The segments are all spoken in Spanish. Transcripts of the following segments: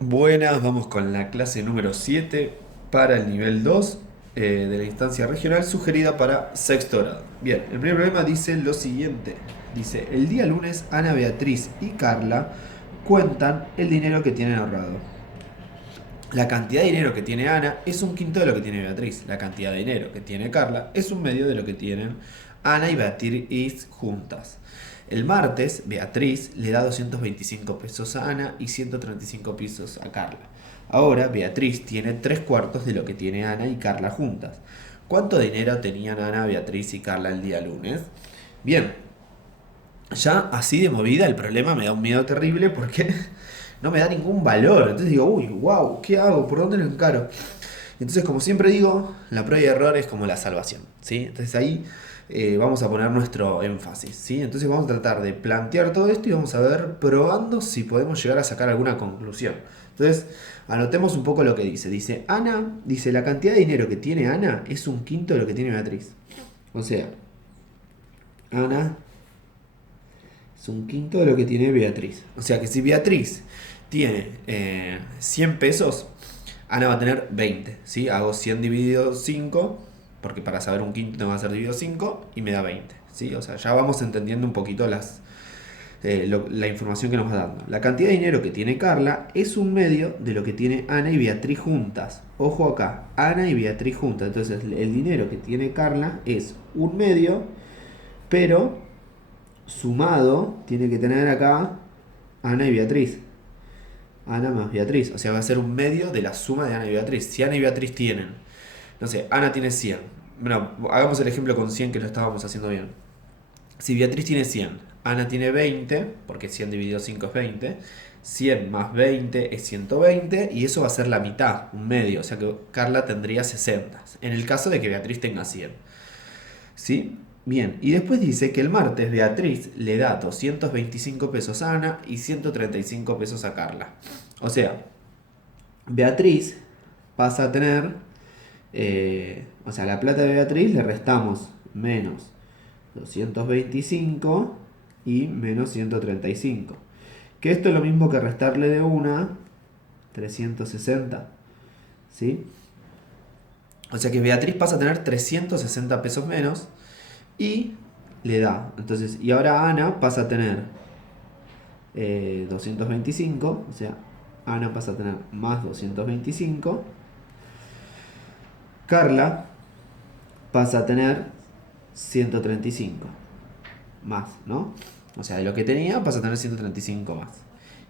Buenas, vamos con la clase número 7 para el nivel 2 de la instancia regional sugerida para sexto grado. Bien, el primer problema dice lo siguiente. Dice, el día lunes Ana Beatriz y Carla cuentan el dinero que tienen ahorrado. La cantidad de dinero que tiene Ana es un quinto de lo que tiene Beatriz. La cantidad de dinero que tiene Carla es un medio de lo que tienen Ana y Beatriz juntas. El martes, Beatriz le da 225 pesos a Ana y 135 pesos a Carla. Ahora, Beatriz tiene 3 cuartos de lo que tiene Ana y Carla juntas. ¿Cuánto dinero tenían Ana, Beatriz y Carla el día lunes? Bien, ya así de movida el problema me da un miedo terrible porque no me da ningún valor. Entonces digo, uy, wow, ¿qué hago? ¿Por dónde lo encaro? Entonces, como siempre digo, la prueba de error es como la salvación, ¿sí? Entonces ahí vamos a poner nuestro énfasis, ¿sí? Entonces vamos a tratar de plantear todo esto y vamos a ver, probando si podemos llegar a sacar alguna conclusión. Entonces, anotemos un poco lo que dice. Dice, Ana, dice, la cantidad de dinero que tiene Ana es un quinto de lo que tiene Beatriz. O sea, Ana es un quinto de lo que tiene Beatriz. O sea que si Beatriz tiene 100 pesos, Ana va a tener 20. ¿Sí? Hago 100 dividido 5, porque para saber un quinto tengo que hacer dividido 5 y me da 20. ¿Sí? O sea, ya vamos entendiendo un poquito la información que nos va dando. La cantidad de dinero que tiene Carla es un medio de lo que tiene Ana y Beatriz juntas. Ojo acá, Ana y Beatriz juntas. Entonces el dinero que tiene Carla es un medio, pero sumado tiene que tener acá Ana y Beatriz. Ana más Beatriz. O sea, va a ser un medio de la suma de Ana y Beatriz. Si Ana y Beatriz tienen, no sé, Ana tiene 100. Bueno, hagamos el ejemplo con 100 que lo estábamos haciendo bien. Si Beatriz tiene 100, Ana tiene 20, porque 100 dividido 5 es 20. 100 más 20 es 120 y eso va a ser la mitad, un medio. O sea que Carla tendría 60. En el caso de que Beatriz tenga 100. ¿Sí? Bien, y después dice que el martes Beatriz le da 225 pesos a Ana y 135 pesos a Carla. O sea, Beatriz pasa a tener, o sea, la plata de Beatriz le restamos menos 225 y menos 135. Que esto es lo mismo que restarle de una 360. ¿Sí? O sea que Beatriz pasa a tener 360 pesos menos y le da. Entonces, y ahora Ana pasa a tener 225, o sea, Ana pasa a tener más 225. Carla pasa a tener 135 más, ¿no? O sea, de lo que tenía pasa a tener 135 más.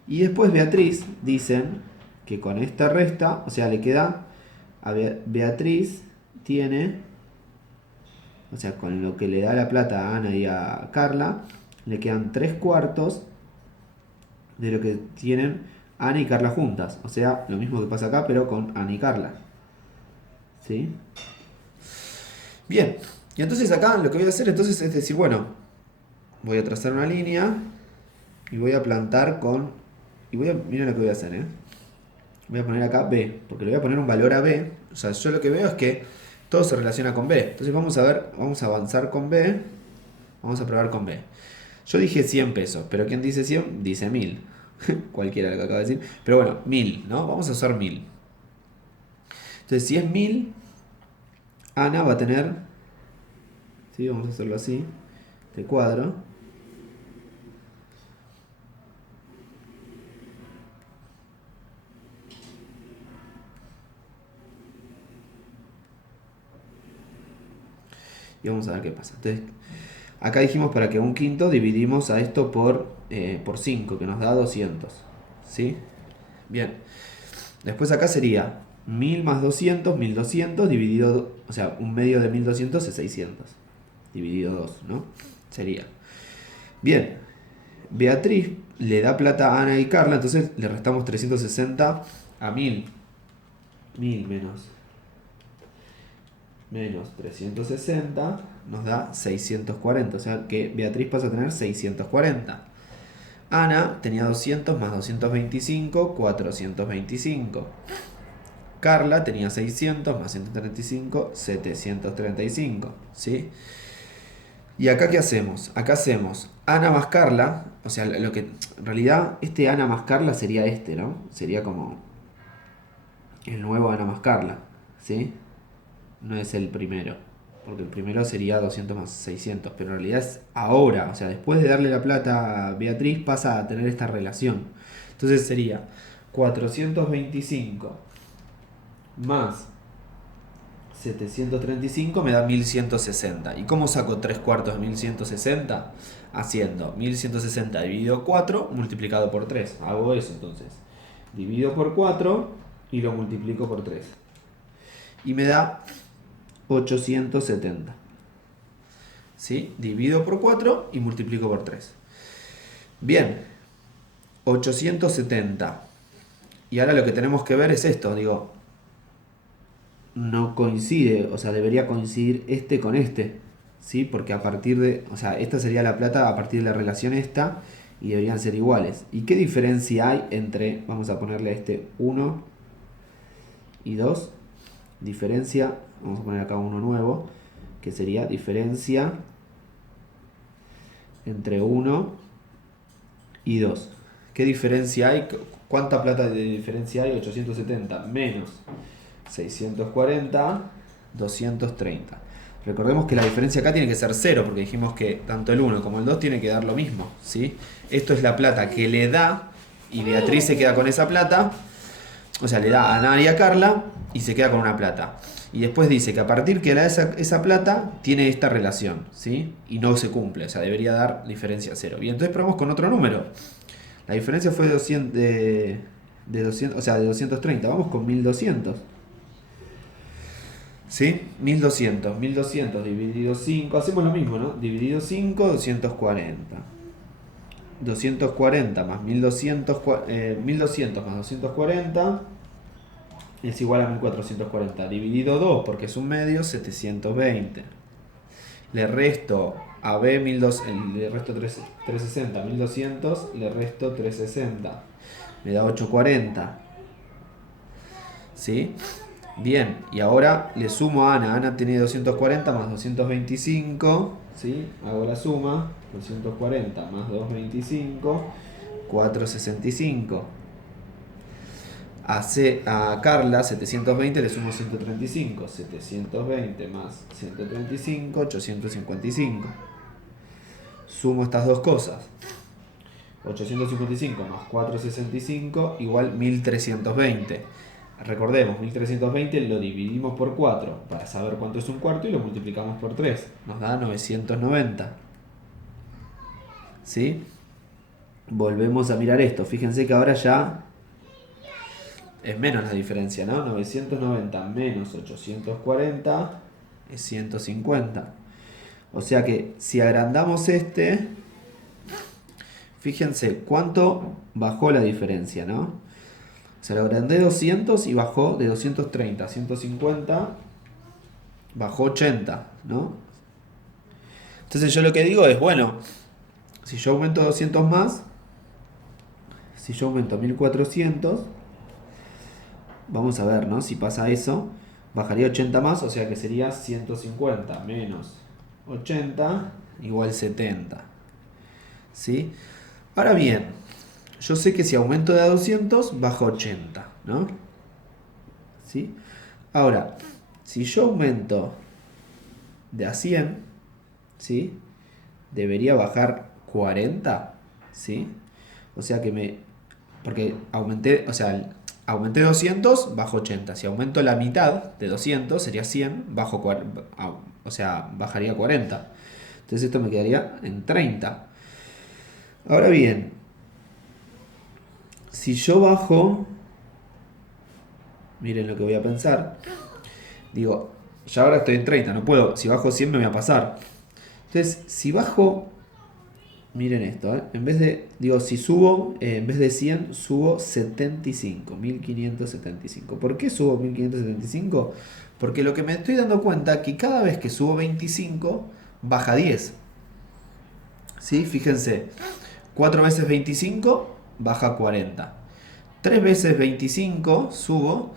Y después Beatriz dicen que con esta resta, o sea, le queda a Beatriz tiene, o sea, con lo que le da la plata a Ana y a Carla, le quedan 3 cuartos de lo que tienen Ana y Carla juntas. O sea, lo mismo que pasa acá, pero con Ana y Carla. ¿Sí? Bien. Y entonces acá lo que voy a hacer entonces es decir, bueno, voy a trazar una línea y voy a plantar con... Y voy a... Miren lo que voy a hacer, ¿eh? Voy a poner acá B, porque le voy a poner un valor a B. O sea, yo lo que veo es que todo se relaciona con B. Entonces vamos a ver, vamos a avanzar con B. Vamos a probar con B. Yo dije 100 pesos, pero ¿quién dice 100? Dice 1000. Cualquiera lo que acaba de decir. Pero bueno, 1000, ¿no? Vamos a usar 1000. Entonces, si es 1000, Ana va a tener, ¿sí? Vamos a hacerlo así, este cuadro. Y vamos a ver qué pasa. Entonces, acá dijimos para que un quinto dividimos a esto por 5, que nos da 200. ¿Sí? Bien. Después acá sería 1000 más 200, 1200 dividido, o sea, un medio de 1200 es 600. Dividido 2, ¿no? Sería. Bien. Beatriz le da plata a Ana y Carla, entonces le restamos 360 a 1000. 1000 menos 360 nos da 640. O sea que Beatriz pasa a tener 640. Ana tenía 200 más 225, 425. Carla tenía 600 más 135, 735. ¿Sí? ¿Y acá qué hacemos? Acá hacemos Ana más Carla, o sea, lo que en realidad este Ana más Carla sería este, ¿no? Sería como el nuevo Ana más Carla, ¿sí? No es el primero, porque el primero sería 200 más 600, pero en realidad es ahora, o sea, después de darle la plata a Beatriz pasa a tener esta relación. Entonces sería 425 más 735 me da 1160. ¿Y cómo saco 3 cuartos de 1160? Haciendo 1160 dividido 4 multiplicado por 3. Hago eso entonces. Divido por 4 y lo multiplico por 3. Y me da 870. ¿Sí? Divido por 4 y multiplico por 3. Bien, 870. Y ahora lo que tenemos que ver es esto. Digo, no coincide, o sea, debería coincidir este con este, ¿sí? Porque a partir de, o sea, esta sería la plata a partir de la relación esta y deberían ser iguales. ¿Y qué diferencia hay entre, vamos a ponerle a este 1 y 2? Diferencia, vamos a poner acá uno nuevo, que sería diferencia entre 1 y 2. ¿Qué diferencia hay? ¿Cuánta plata de diferencia hay? 870 menos 640, 230. Recordemos que la diferencia acá tiene que ser 0, porque dijimos que tanto el 1 como el 2 tiene que dar lo mismo, ¿sí? Esto es la plata que le da, y Beatriz se queda con esa plata, o sea, le da a Ana y a Carla, y se queda con una plata. Y después dice que a partir que le da esa plata, tiene esta relación, ¿sí? Y no se cumple, o sea, debería dar diferencia 0. Bien, entonces probamos con otro número. La diferencia fue de 200, o sea, de 230. Vamos con 1200. ¿Sí? 1200 dividido 5. Hacemos lo mismo, ¿no? Dividido 5, 240. 240 más 1200, 1200 más 240 es igual a 1440. Dividido 2, porque es un medio, 720. Le resto a B, 1200, le resto 360. 1200, le resto 360. Me da 840. ¿Sí? Bien, y ahora le sumo a Ana. Ana tiene 240 más 225. ¿Sí? Hago la suma. 240 más 225. 465. A Carla 720 le sumo 135. 720 más 135, 855. Sumo estas dos cosas. 855 más 465 igual 1320. Recordemos, 1320 lo dividimos por 4 para saber cuánto es un cuarto y lo multiplicamos por 3. Nos da 990. ¿Sí? Volvemos a mirar esto. Fíjense que ahora ya es menos la diferencia, ¿no? 990 menos 840 es 150. O sea que si agrandamos este, fíjense cuánto bajó la diferencia, ¿no? Se lo agrandé 200 y bajó de 230 a 150, bajó 80, ¿no? Entonces yo lo que digo es, bueno, si yo aumento 200 más, si yo aumento 1400, vamos a ver, ¿no? Si pasa eso, bajaría 80 más, o sea que sería 150 menos 80 igual 70, ¿sí? Ahora bien, yo sé que si aumento de a 200, bajo 80, ¿no? ¿Sí? Ahora, si yo aumento de a 100, ¿sí? Debería bajar 40, ¿sí? O sea que porque aumenté, o sea, aumenté 200, bajo 80. Si aumento la mitad de 200, sería 100, bajo, o sea, bajaría 40. Entonces esto me quedaría en 30. Ahora bien, si yo bajo, miren lo que voy a pensar. Digo, ya ahora estoy en 30, no puedo. Si bajo 100 me voy a pasar. Entonces, si bajo, miren esto, en vez de, digo, si subo, en vez de 100, subo 75, 1575. ¿Por qué subo 1575? Porque lo que me estoy dando cuenta es que cada vez que subo 25, baja 10. ¿Sí? Fíjense, 4 veces 25, baja 40. 3 veces 25, subo,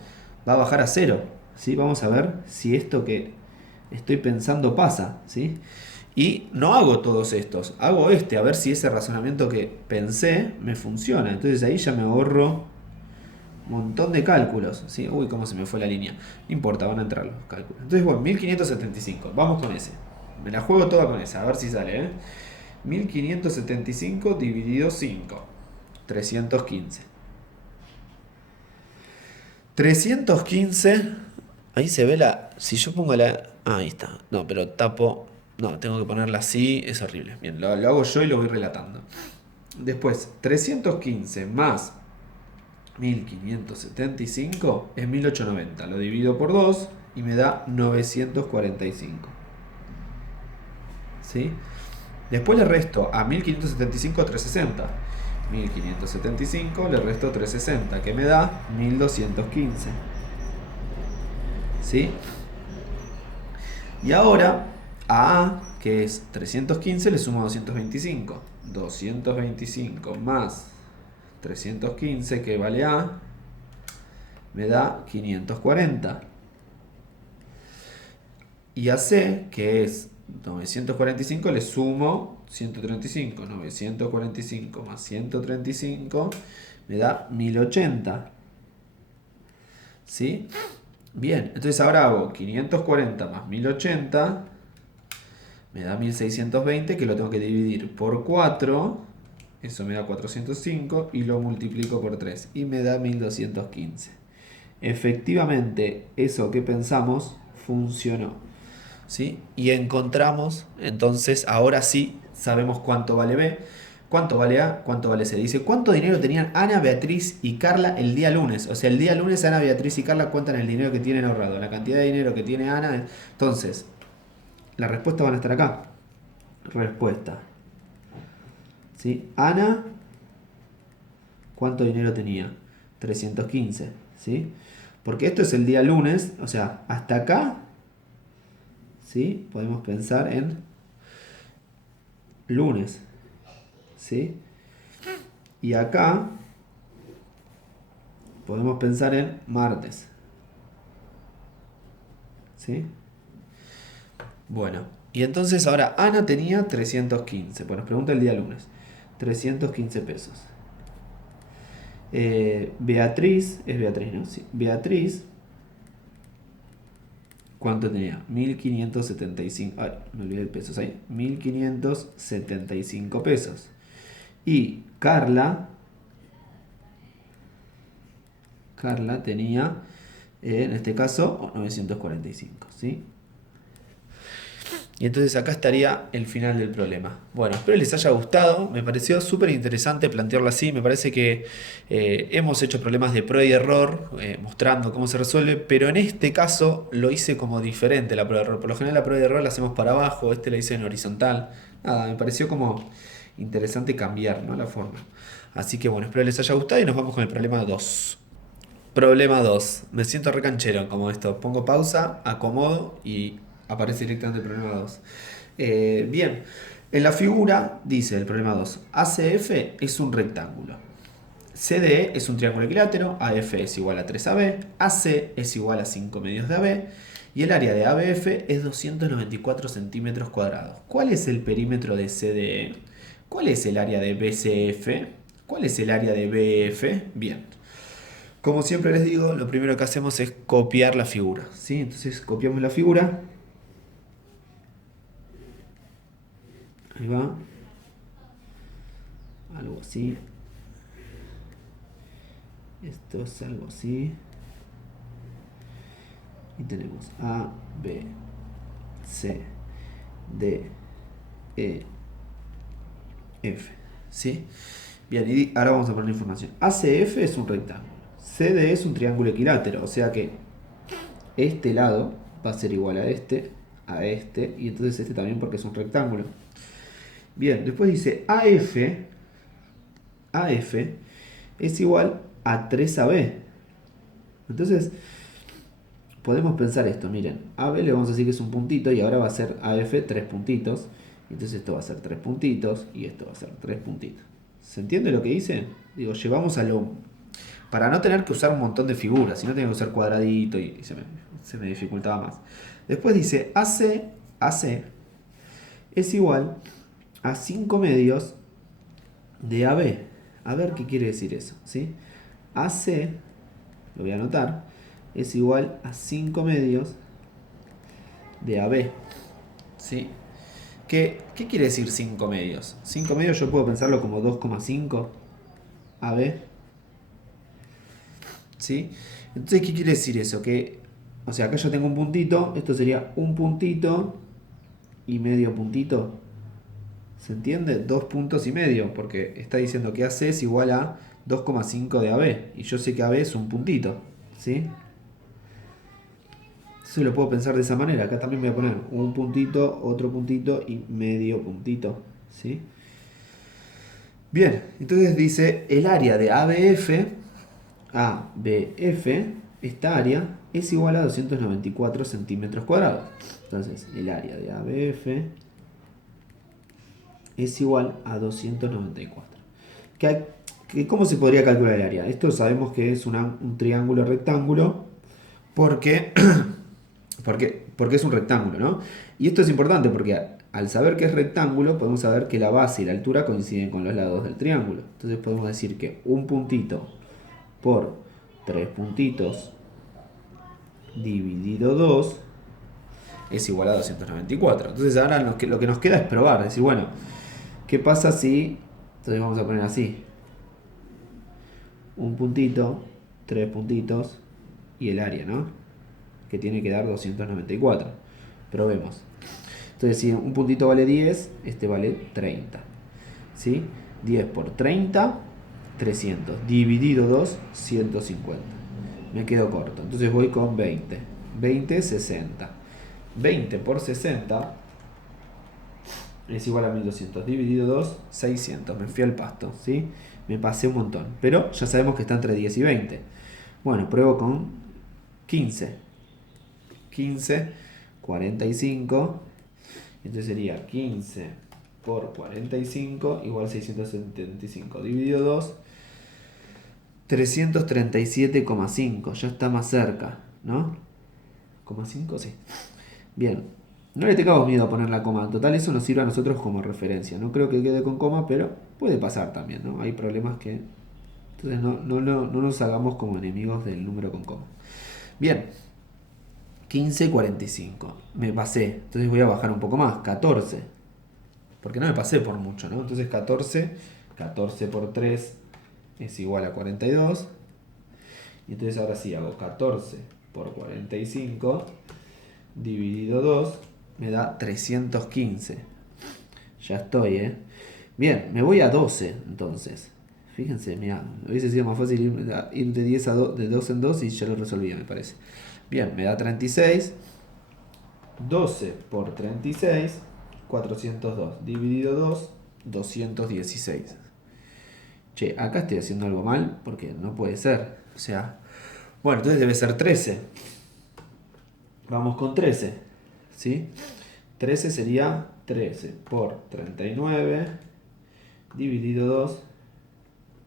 va a bajar a 0. ¿Sí? Vamos a ver si esto que estoy pensando pasa, ¿sí? Y no hago todos estos, hago este, a ver si ese razonamiento que pensé me funciona. Entonces ahí ya me ahorro un montón de cálculos. ¿Sí? Uy, cómo se me fue la línea. No importa, van a entrar los cálculos. Entonces, bueno, 1575. Vamos con ese. Me la juego toda con esa, a ver si sale. 1575 dividido 5. 315. 315. Ahí se ve la... Si yo pongo la... ahí está. No, pero tapo... No, tengo que ponerla así. Es horrible. Bien, lo hago yo y lo voy relatando. Después, 315 más 1575 es 1890. Lo divido por 2 y me da 945. ¿Sí? Después le resto a 1575 360. 1575 le resto 360, que me da 1215. ¿Sí? Y ahora a que es 315, le sumo 225. 225 más 315, que vale A, me da 540. Y a C, que es 945, le sumo 135. 945 más 135 me da 1080. ¿Sí? Bien, entonces ahora hago 540 más 1080, me da 1620, que lo tengo que dividir por 4, eso me da 405, y lo multiplico por 3, y me da 1215. Efectivamente, eso que pensamos funcionó. ¿Sí? Y encontramos, entonces, ahora sí sabemos cuánto vale B, cuánto vale A, cuánto vale C. Dice, ¿cuánto dinero tenían Ana, Beatriz y Carla el día lunes? O sea, el día lunes Ana, Beatriz y Carla cuentan el dinero que tienen ahorrado, la cantidad de dinero que tiene Ana. Entonces, las respuestas van a estar acá. Respuesta. ¿Sí? Ana, ¿cuánto dinero tenía? 315. ¿Sí? Porque esto es el día lunes, o sea, hasta acá, ¿sí? Podemos pensar en lunes. ¿Sí? Y acá podemos pensar en martes. ¿Sí? Bueno, y entonces ahora Ana tenía 315. Pues nos pregunta el día lunes. 315 pesos. Beatriz, es Beatriz, ¿no? Sí. Beatriz, ¿cuánto tenía? 1575. Ay, me olvidé el pesos ahí. 1575 pesos. Y Carla tenía, en este caso, 945, ¿sí? Y entonces acá estaría el final del problema. Bueno, espero les haya gustado. Me pareció súper interesante plantearlo así. Me parece que hemos hecho problemas de prueba y error, mostrando cómo se resuelve, pero en este caso lo hice como diferente la prueba de error. Por lo general la prueba de error la hacemos para abajo, este la hice en horizontal. Nada, me pareció como interesante cambiar, ¿no?, la forma. Así que bueno, espero les haya gustado y nos vamos con el problema 2. Problema 2. Me siento recanchero como esto. Pongo pausa, acomodo y aparece directamente el problema 2. Bien, en la figura dice el problema 2. ACF es un rectángulo. CDE es un triángulo equilátero. AF es igual a 3AB. AC es igual a 5 medios de AB. Y el área de ABF es 294 centímetros cuadrados. ¿Cuál es el perímetro de CDE? ¿Cuál es el área de BCF? ¿Cuál es el área de BF? Bien. Como siempre les digo, lo primero que hacemos es copiar la figura, ¿sí? Entonces copiamos la figura. Ahí va. Algo así. Esto es algo así. Y tenemos A, B, C, D, E, F, ¿sí? Bien, y ahora vamos a poner la información. ACF es un rectángulo. CD es un triángulo equilátero, o sea que este lado va a ser igual a este, y entonces este también porque es un rectángulo. Bien, después dice AF es igual a 3AB. Entonces, podemos pensar esto, miren, AB le vamos a decir que es un puntito y ahora va a ser AF 3 puntitos. Entonces esto va a ser 3 puntitos y esto va a ser 3 puntitos. ¿Se entiende lo que hice? Digo, llevamos a lo... Para no tener que usar un montón de figuras, si no tengo que usar cuadradito y se me dificultaba más. Después dice AC es igual a 5 medios de AB. A ver qué quiere decir eso, ¿sí? AC, lo voy a anotar, es igual a 5 medios de AB, ¿sí? ¿Qué quiere decir 5 medios? 5 medios yo puedo pensarlo como 2,5 AB, ¿sí? Entonces, ¿qué quiere decir eso? O sea, acá yo tengo un puntito, esto sería un puntito y medio puntito. ¿Se entiende? 2 puntos y medio, porque está diciendo que AC es igual a 2,5 de AB. Y yo sé que AB es un puntito, ¿sí? Entonces lo puedo pensar de esa manera. Acá también voy a poner un puntito, otro puntito y medio puntito, ¿sí? Bien, entonces dice el área de ABF, esta área, es igual a 294 centímetros cuadrados. Entonces, el área de ABF es igual a 294. ¿Cómo se podría calcular el área? Esto sabemos que es un triángulo rectángulo porque, porque es un rectángulo, ¿no? Y esto es importante porque al saber que es rectángulo podemos saber que la base y la altura coinciden con los lados del triángulo. Entonces podemos decir que un puntito por 3 puntitos dividido 2 es igual a 294. Entonces ahora lo que nos queda es probar, decir, bueno, ¿qué pasa si... Entonces vamos a poner así. Un puntito, 3 puntitos y el área, ¿no? Que tiene que dar 294. Probemos. Entonces si un puntito vale 10, este vale 30. ¿Sí? 10 por 30, 300. Dividido 2, 150. Me quedo corto. Entonces voy con 20. 20, 60. 20 por 60 es igual a 1200. Dividido 2, 600. Me fui al pasto, ¿sí? Me pasé un montón. Pero ya sabemos que está entre 10 y 20. Bueno, pruebo con 15. 15, 45. Entonces sería 15 por 45 igual 675. Dividido 2, 337,5. Ya está más cerca, ¿no? ¿,5? Sí. Bien. No le tengamos miedo a poner la coma. En total eso nos sirve a nosotros como referencia. No creo que quede con coma, pero puede pasar también, ¿no? Hay problemas que... Entonces no nos hagamos como enemigos del número con coma. Bien. 15,45. Me pasé. Entonces voy a bajar un poco más. 14. Porque no me pasé por mucho, ¿no? Entonces 14. 14 por 3 es igual a 42. Y entonces ahora sí hago 14 por 45 dividido 2 me da 315. Ya estoy, ¿eh? Bien, me voy a 12 entonces. Fíjense, mira, hubiese sido más fácil ir de 10 a de 2 en 2 y ya lo resolvía, me parece. Bien, me da 36. 12 por 36, 402. Dividido 2, 216. Che, acá estoy haciendo algo mal porque no puede ser. O sea, bueno, entonces debe ser 13. Vamos con 13, ¿sí? 13 sería 13 por 39 dividido 2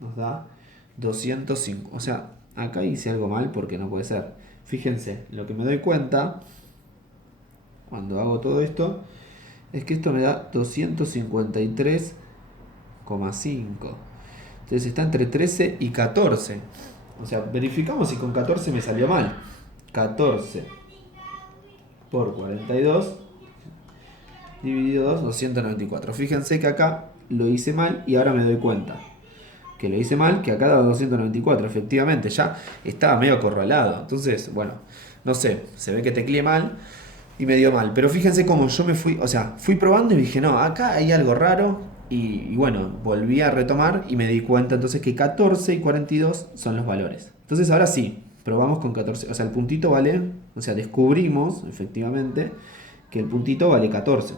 nos da 205. O sea, acá hice algo mal porque no puede ser. Fíjense, lo que me doy cuenta cuando hago todo esto es que esto me da 253,5. Entonces está entre 13 y 14. O sea, verificamos si con 14 me salió mal. 14 por 42 dividido 2, 294. Fíjense que acá lo hice mal y ahora me doy cuenta que lo hice mal, que acá da 294. Efectivamente, ya estaba medio acorralado. Entonces, bueno, no sé, se ve que tecleé mal y me dio mal. Pero fíjense cómo yo me fui, o sea, fui probando y dije, no, acá hay algo raro. Y bueno, volví a retomar y me di cuenta entonces que 14 y 42 son los valores. Entonces ahora sí, probamos con 14. O sea, el puntito vale, o sea, descubrimos efectivamente que el puntito vale 14.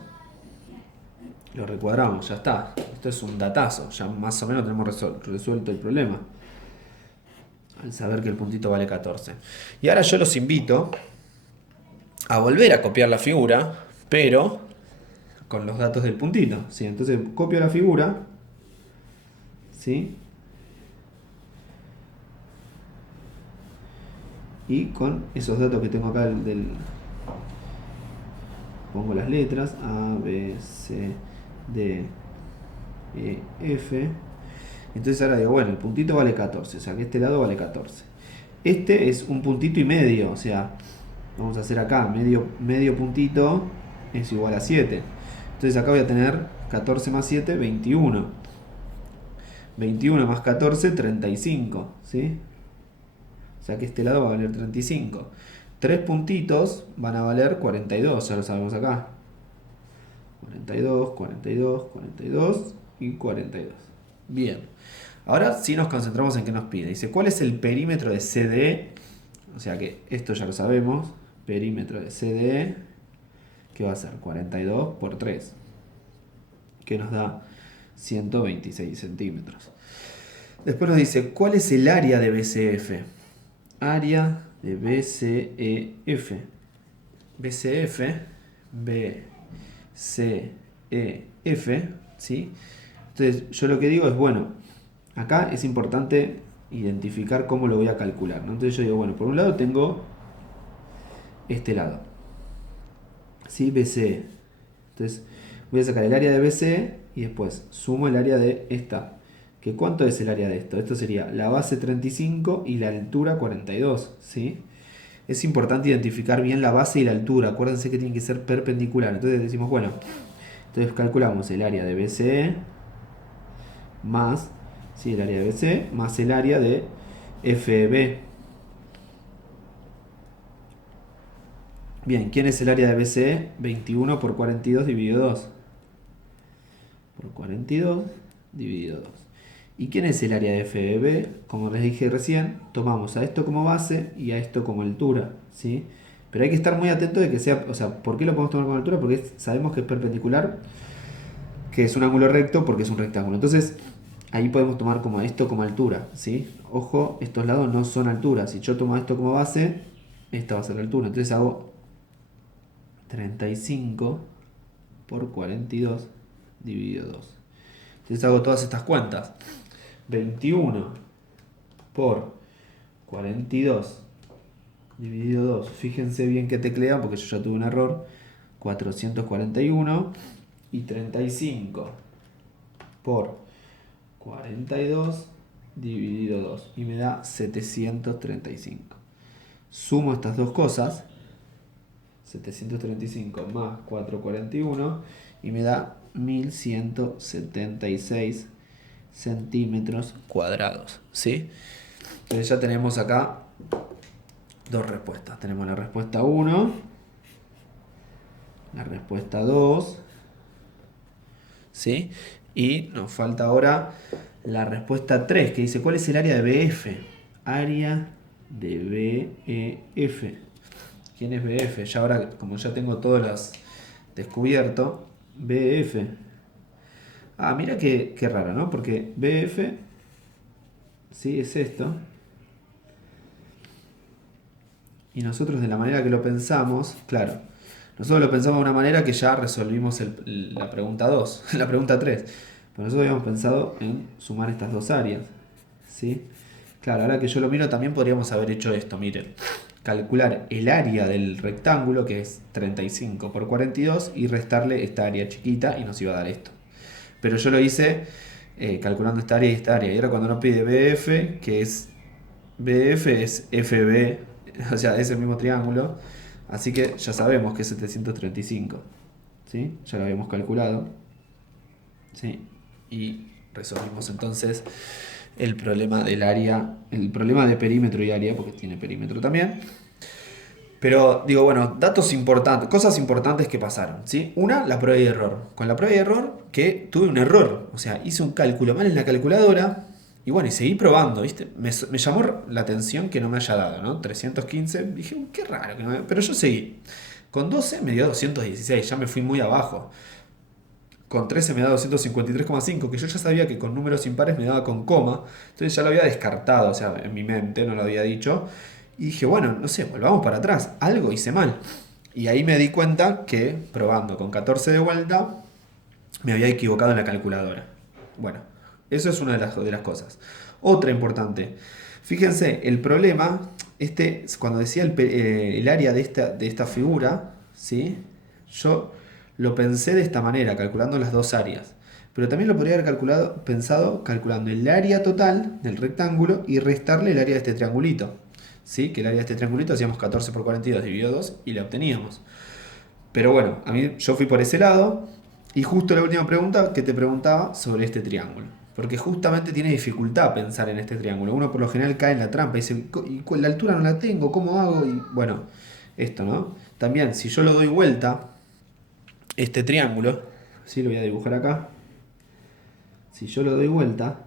Lo recuadramos, ya está. Esto es un datazo, ya más o menos tenemos resuelto el problema. Al saber que el puntito vale 14. Y ahora yo los invito a volver a copiar la figura, pero con los datos del puntito. ¿Sí? Entonces copio la figura, ¿sí? Y con esos datos que tengo acá pongo las letras A, B, C, D, E, F. Entonces ahora digo, bueno, el puntito vale 14, o sea que este lado vale 14. Este es un puntito y medio, o sea, vamos a hacer acá, medio puntito es igual a 7. Entonces acá voy a tener 14 más 7, 21. 21 más 14, 35, ¿sí? O sea que este lado va a valer 35. 3 puntitos van a valer 42, ya lo sabemos acá. 42, 42, 42 y 42. Bien. Ahora sí nos concentramos en qué nos pide. Dice, ¿cuál es el perímetro de CDE? O sea que esto ya lo sabemos. Perímetro de CDE, que va a ser 42 por 3, que nos da 126 centímetros. Después nos dice, ¿cuál es el área de BCF? Área de BCEF. BCF, BCEF, ¿sí? Entonces yo lo que digo es, bueno, acá es importante identificar cómo lo voy a calcular, ¿no? Entonces yo digo, bueno, por un lado tengo este lado, ¿sí? BCE. Entonces voy a sacar el área de BCE y después sumo el área de esta. ¿Que cuánto es el área de esto? Esto sería la base 35 y la altura 42, ¿sí? Es importante identificar bien la base y la altura. Acuérdense que tienen que ser perpendicular. Entonces decimos, bueno, entonces calculamos el área de BCE más, ¿sí? El área de BCE más el área de FB. Bien, ¿quién es el área de BCE? 21 por 42 dividido 2. Por 42 dividido 2. ¿Y quién es el área de FB? Como les dije recién, tomamos a esto como base y a esto como altura, ¿sí? Pero hay que estar muy atento de que sea, o sea, ¿por qué lo podemos tomar como altura? Porque sabemos que es perpendicular, que es un ángulo recto, porque es un rectángulo. Entonces, ahí podemos tomar como esto como altura, ¿sí? Ojo, estos lados no son alturas. Si yo tomo esto como base, esta va a ser la altura. Entonces hago 35 por 42 dividido 2. Entonces hago todas estas cuentas. 21 por 42 dividido 2. Fíjense bien que teclea porque yo ya tuve un error. 441 y 35 por 42 dividido 2. Y me da 735. Sumo estas dos cosas. 735 más 441 y me da 1176 centímetros cuadrados, ¿sí? Entonces ya tenemos acá dos respuestas. Tenemos la respuesta 1, la respuesta 2, ¿sí? Y nos falta ahora la respuesta 3, que dice, ¿cuál es el área de BF? Área de BEF. ¿Quién es BF? Ya ahora, como ya tengo todas las descubierto, BF. Ah, mira qué raro, ¿no? Porque BF, sí, es esto. Y nosotros de la manera que lo pensamos, claro, nosotros lo pensamos de una manera que ya resolvimos la pregunta 2, la pregunta 3. Pero nosotros habíamos pensado en sumar estas dos áreas, ¿sí? Claro, ahora que yo lo miro también podríamos haber hecho esto, miren. Calcular el área del rectángulo, que es 35 por 42, y restarle esta área chiquita y nos iba a dar esto. Pero yo lo hice calculando esta área y esta área. Y ahora cuando nos pide BF, que es BF es FB, o sea, es el mismo triángulo. Así que ya sabemos que es 735. ¿Sí? Ya lo habíamos calculado. ¿Sí? Y resolvimos entonces el problema del área, el problema de perímetro y área, porque tiene perímetro también. Pero digo, bueno, datos importantes, cosas importantes que pasaron, ¿sí? Una, la prueba y error. Con la prueba y error, que tuve un error. O sea, hice un cálculo mal en la calculadora y bueno, y seguí probando, ¿viste? Me llamó la atención que no me haya dado, ¿no? 315, dije, qué raro, que no me... pero yo seguí. Con 12 me dio 216, ya me fui muy abajo. Con 13 me da 253,5, que yo ya sabía que con números impares me daba con coma, entonces ya lo había descartado, o sea, en mi mente no lo había dicho. Y dije, bueno, no sé, volvamos para atrás, algo hice mal. Y ahí me di cuenta que, probando con 14 de vuelta, me había equivocado en la calculadora. Bueno, eso es una de las cosas. Otra importante, fíjense, el problema, cuando decía el área de esta figura, ¿sí? Yo lo pensé de esta manera, calculando las dos áreas. Pero también lo podría haber pensado calculando el área total del rectángulo y restarle el área de este triangulito. ¿Sí? Que el área de este triangulito hacíamos 14 por 42 dividido 2 y la obteníamos. Pero bueno, yo fui por ese lado. Y justo la última pregunta que te preguntaba sobre este triángulo. Porque justamente tiene dificultad pensar en este triángulo. Uno por lo general cae en la trampa y dice, ¿y la altura no la tengo? ¿Cómo hago? Y bueno, esto, ¿no? También, si yo lo doy vuelta, este triángulo, ¿sí? Lo voy a dibujar acá. Si yo lo doy vuelta,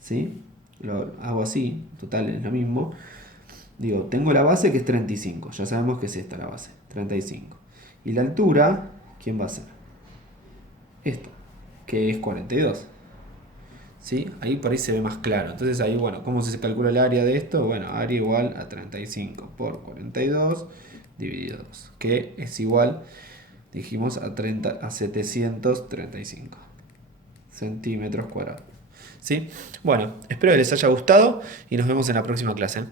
¿sí? Lo hago así, total es lo mismo. Digo, tengo la base que es 35, ya sabemos que es esta la base, 35. Y la altura, ¿quién va a ser? Esta, que es 42. ¿Sí? Ahí por ahí se ve más claro. Entonces ahí, bueno, ¿cómo se calcula el área de esto? Bueno, área igual a 35 por 42 dividido 2, que es igual, dijimos, a 735 centímetros cuadrados. ¿Sí? Bueno, espero que les haya gustado y nos vemos en la próxima clase.